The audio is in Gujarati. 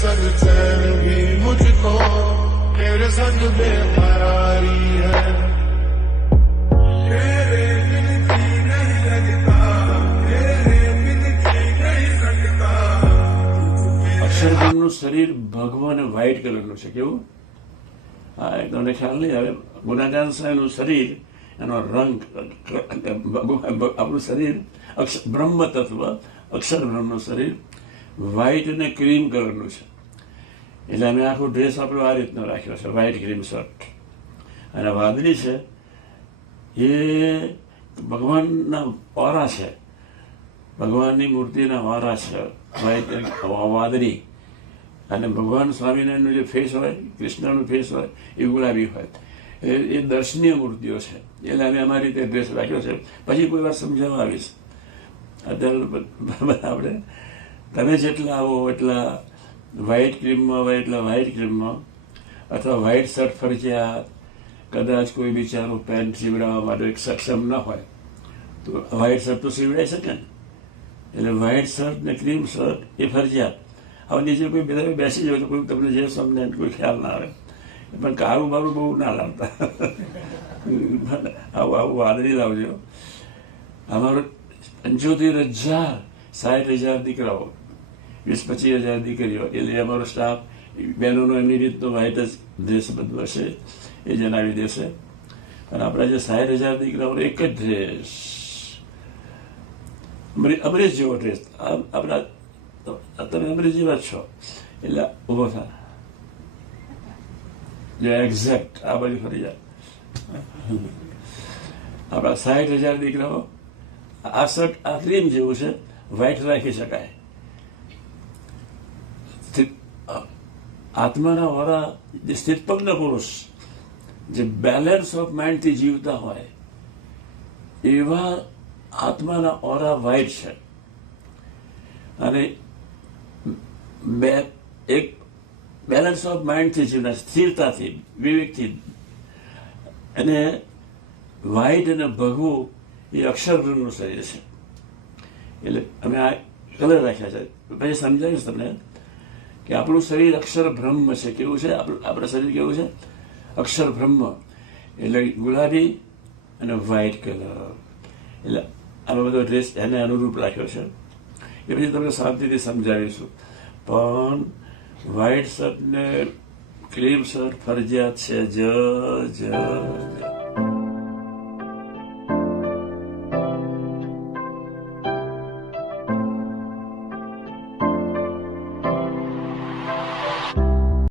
संग चैन भी मुझको तेरे संग बेकरारी है तेरे बिन जी नहीं लगता तेरे बिन जी नहीं सकता અક્ષરધામનું શરીર ભગવાન વ્હાઇટ કલરનું છે. કેવું? હા, તમને ખ્યાલ નહીં આવે. ગુણાચાર્ય સ્વામીનું શરીર, એનો રંગ, આપણું શરીર બ્રહ્મ તત્વ અક્ષર બ્રહ્મનું શરીર વ્હાઇટ અને ક્રીમ કલરનું છે. એટલે અમે આખો ડ્રેસ આપણો આ રીતનો રાખ્યો છે, વ્હાઇટ ક્રીમ શર્ટ. અને વાદળી છે એ ભગવાનના ઓરા છે, ભગવાનની મૂર્તિના ઓરા છે, વ્હાઇટ વાદળી. અને ભગવાન સ્વામિનારાયણનું જે ફેસ હોય, કૃષ્ણનું ફેસ હોય એ ગુલાબી હોય. એ દર્શનીય મૂર્તિઓ છે. એટલે અમે અમારી રીતે ડ્રેસ રાખ્યો છે. પછી કોઈ વાર સમજાવવા આવીશ. અત્યારે આપણે તમે જેટલા આવો એટલા વ્હાઇટ ક્રીમમાં હોય એટલા વ્હાઇટ ક્રીમમાં, અથવા વ્હાઇટ શર્ટ ફરજિયાત. કદાચ કોઈ બિચારો પેન્ટ સીવડાવવા માટે સક્ષમ ન હોય તો વ્હાઇટ શર્ટ તો સીવડાઈ શકે ને. એટલે વ્હાઇટ શર્ટ ને ક્રીમ શર્ટ એ ફરજિયાત. હવે નીચે કોઈ બધા બેસી જાય તો કોઈ તમને જે સમજે કોઈ ખ્યાલ ના આવે. પણ કાળું બારું બહુ ના લાવતા. આવું વાદળી લાવજો. અમારો 75,000-60,000 દીકરાઓ, 20-25,000 દીકરીઓ. એટલે અમારો સ્ટાફ બહેનોનો એમની રીતનો વ્હાઇટ જ ડ્રેસ બધું હશે એ જણાવી દેશે. અને આપણા જે 60,000 દીકરાઓનો એક જ ડ્રેસ, અમરેશ જેવો ડ્રેસ. આપણા તમે અમરેશ જેવા જ છો. એટલે ઊભો થાય જો એક્ઝેક્ટ આ બાજુ ફરી જાય. આપણા 60,000 દીકરાઓ આ શર્ટ આ ક્રીમ જેવું છે, વ્હાઇટ રાખી શકાય. આત્માના ઓરા જે સ્થિતપ્રજ્ઞ પુરુષ, જે બેલેન્સ ઓફ માઇન્ડથી જીવતા હોય એવા આત્માના ઓરા વ્હાઇટ છે. અને એક બેલેન્સ ઓફ માઇન્ડથી જીવના, સ્થિરતાથી, વિવેકથી. અને વ્હાઇટ અને ભગવું એ અક્ષરબ્રહ્મનું શરીર છે. એટલે અમે આ કલર રાખ્યા છે. પછી સમજાવીશ તમને કે આપણું શરીર અક્ષર બ્રહ્મ છે. કેવું છે આપણું શરીર? કેવું છે? અક્ષર બ્રહ્મ. એટલે ગુલાબી અને વ્હાઇટ કલર. એટલે આનો બધો ડ્રેસ એને અનુરૂપ રાખ્યો છે. એ પછી તમને શાંતિથી સમજાવીશું. પણ વ્હાઇટ શર્ટ ને ક્રીમ શર્ટ ફરજિયાત છે. જ